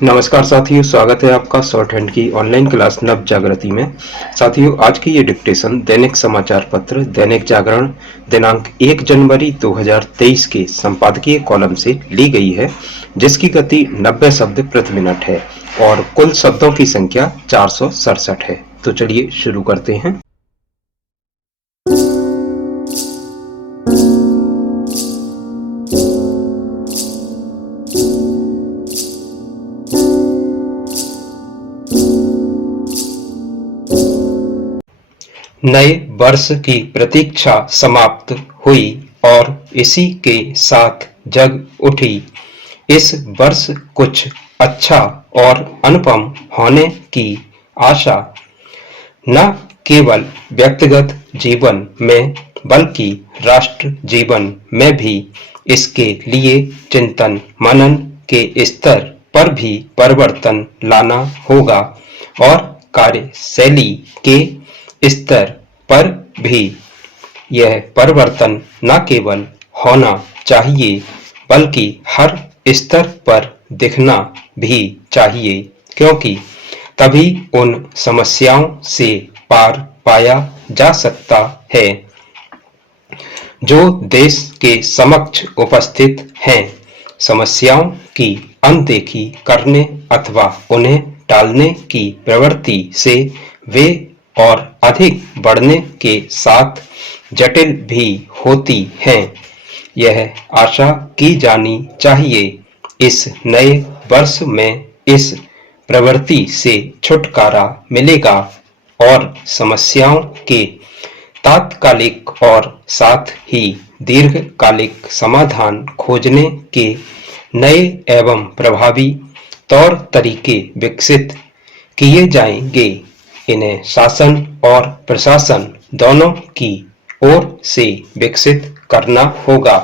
नमस्कार साथियों, स्वागत है आपका शॉर्ट हैंड की ऑनलाइन क्लास नव जागृति में। साथियों, आज की ये डिक्टेशन दैनिक समाचार पत्र दैनिक जागरण दिनांक 1 जनवरी 2023 के संपादकीय कॉलम से ली गई है, जिसकी गति 90 शब्द प्रति मिनट है और कुल शब्दों की संख्या 467 है। तो चलिए शुरू करते हैं। नए वर्ष की प्रतीक्षा समाप्त हुई और इसी के साथ जग उठी। इस वर्ष कुछ अच्छा और अनुपम होने की आशा न केवल व्यक्तिगत जीवन में बल्कि राष्ट्र जीवन में भी इसके लिए चिंतन मनन के स्तर पर भी परिवर्तन लाना होगा और कार्यशैली के स्तर पर भी यह परिवर्तन न केवल होना चाहिए बल्कि हर स्तर पर दिखना भी चाहिए, क्योंकि तभी उन समस्याओं से पार पाया जा सकता है जो देश के समक्ष उपस्थित हैं। समस्याओं की अनदेखी करने अथवा उन्हें टालने की प्रवृत्ति से वे और अधिक बढ़ने के साथ जटिल भी होती हैं। यह आशा की जानी चाहिए इस नए वर्ष में इस प्रवृत्ति से छुटकारा मिलेगा और समस्याओं के तात्कालिक और साथ ही दीर्घकालिक समाधान खोजने के नए एवं प्रभावी तौर तरीके विकसित किए जाएंगे। इन्हें शासन और प्रशासन दोनों की ओर से विकसित करना होगा।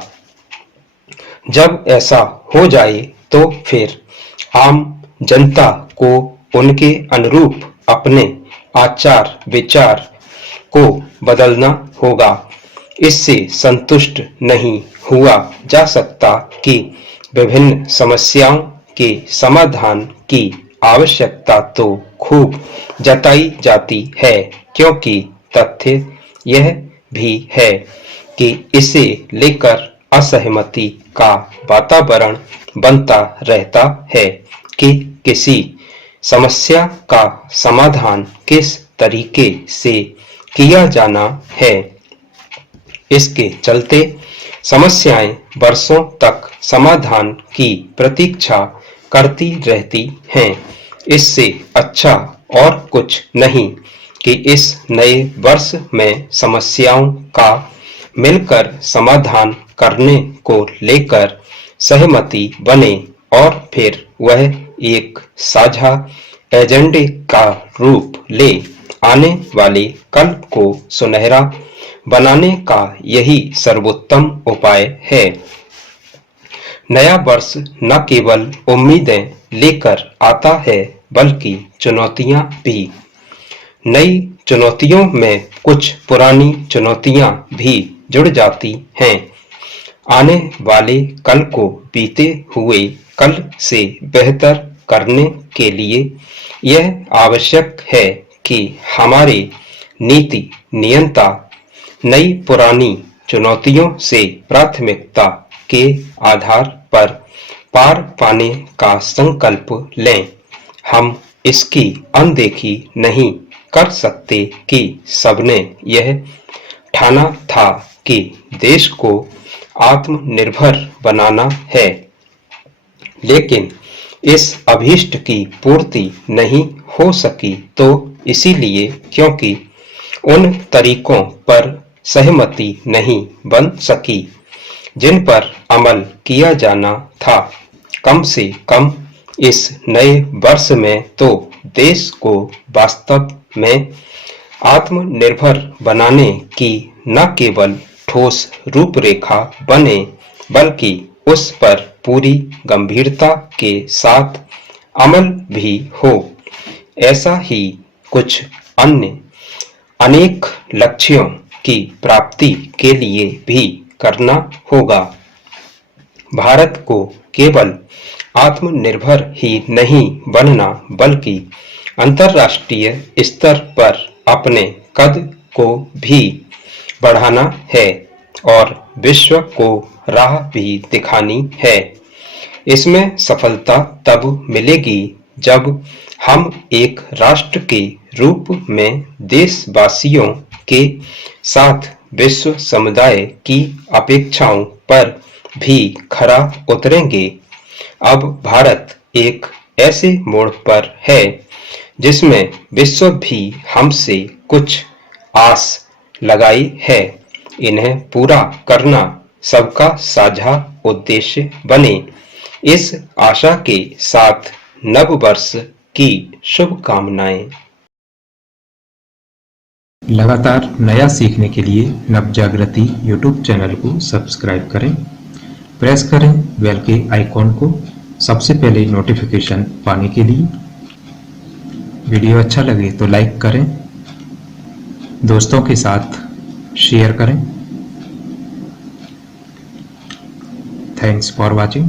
जब ऐसा हो जाए तो फिर आम जनता को उनके अनुरूप अपने आचार विचार को बदलना होगा। इससे संतुष्ट नहीं हुआ जा सकता कि विभिन्न समस्याओं के समाधान की आवश्यकता तो खूब जताई जाती है, क्योंकि तथ्य यह भी है कि इसे लेकर असहमति का वातावरण बनता रहता है कि किसी समस्या का समाधान किस तरीके से किया जाना है। इसके चलते समस्याएं वर्षों तक समाधान की प्रतीक्षा करती रहती हैं। इससे अच्छा और कुछ नहीं कि इस नए वर्ष में समस्याओं का मिलकर समाधान करने को लेकर सहमति बने और फिर वह एक साझा एजेंडे का रूप ले आने वाले कल को सुनहरा बनाने का यही सर्वोत्तम उपाय है। नया वर्ष न केवल उम्मीदें लेकर आता है बल्कि चुनौतियां भी। नई चुनौतियों में कुछ पुरानी चुनौतियां भी जुड़ जाती हैं। आने वाले कल को बीते हुए कल से बेहतर करने के लिए यह आवश्यक है कि हमारे नीति नियंता नई पुरानी चुनौतियों से प्राथमिकता के आधार पर पार पाने का संकल्प लें। हम इसकी अनदेखी नहीं कर सकते कि सबने यह ठाना था कि देश को आत्मनिर्भर बनाना है, लेकिन इस अभीष्ट की पूर्ति नहीं हो सकी तो इसीलिए क्योंकि उन तरीकों पर सहमति नहीं बन सकी जिन पर अमल किया जाना था। कम से कम इस नए वर्ष में तो देश को वास्तव में आत्मनिर्भर बनाने की न केवल ठोस रूपरेखा बने बल्कि उस पर पूरी गंभीरता के साथ अमल भी हो। ऐसा ही कुछ अन्य अनेक लक्ष्यों की प्राप्ति के लिए भी करना होगा। भारत को केवल आत्मनिर्भर ही नहीं बनना बल्कि अंतर्राष्ट्रीय स्तर पर अपने कद को भी बढ़ाना है और विश्व को राह भी दिखानी है। इसमें सफलता तब मिलेगी जब हम एक राष्ट्र के रूप में देशवासियों के साथ विश्व समुदाय की अपेक्षाओं पर भी खरा उतरेंगे। अब भारत एक ऐसे मोड़ पर है जिसमें विश्व भी हमसे कुछ आस लगाई है। इन्हें पूरा करना सबका साझा उद्देश्य बने। इस आशा के साथ नव वर्ष की शुभकामनाएं। लगातार नया सीखने के लिए नवजागृति यूट्यूब चैनल को सब्सक्राइब करें। प्रेस करें बेल के आइकॉन को सबसे पहले नोटिफिकेशन पाने के लिए। वीडियो अच्छा लगे तो लाइक करें, दोस्तों के साथ शेयर करें। Thanks for watching.